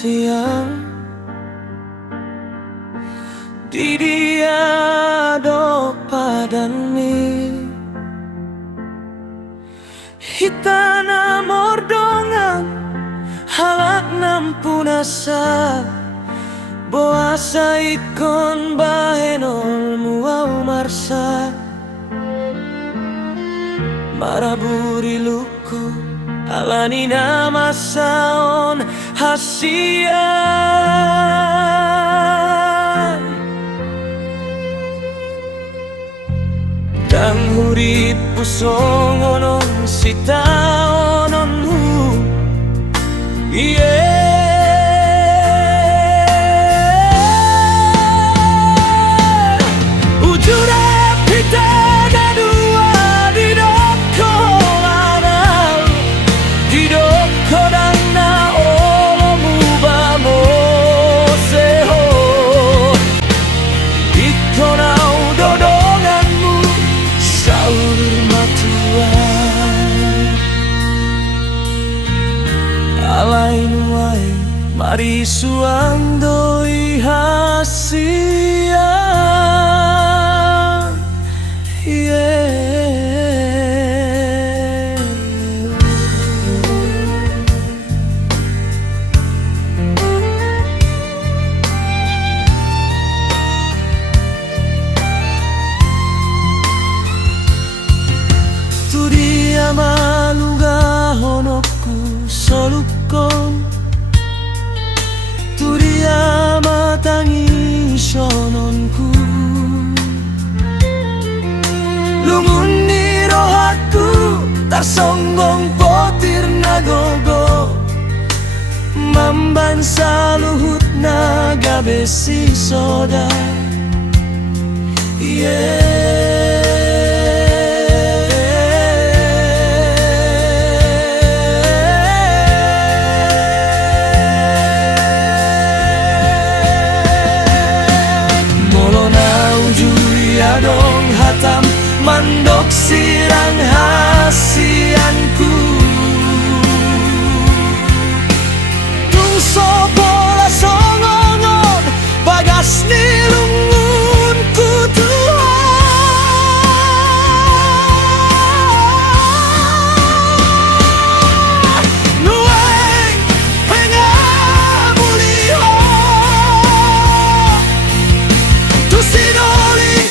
siang di dia do padani hitana mordongan halak nampunasa boasa ikon bahenol muau marsa maraburi luku alani nama saon hasian dang hurip pusong onon sitaonon hu mari suang doi hasian tu dia malunga honoku solukon turia matangi shononku lungun ni rohatku tarsonggong potir nagogo mamban saluhut naga besi soda dong hatam mandok sirang hasianku tungso bola songongon bagas nilungunku Tuhan nueng pengamuliho tusidoli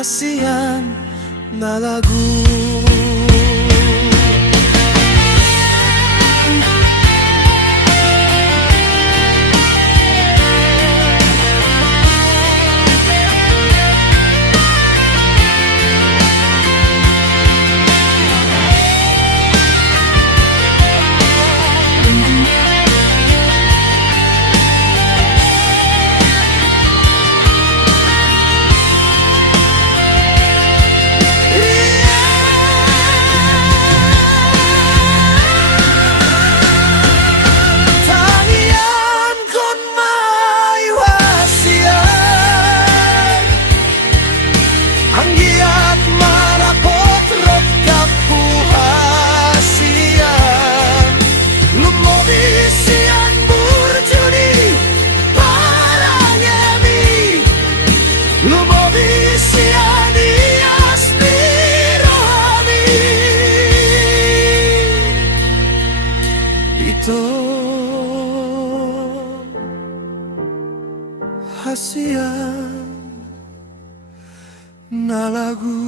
hasian na lagu hasian na lagu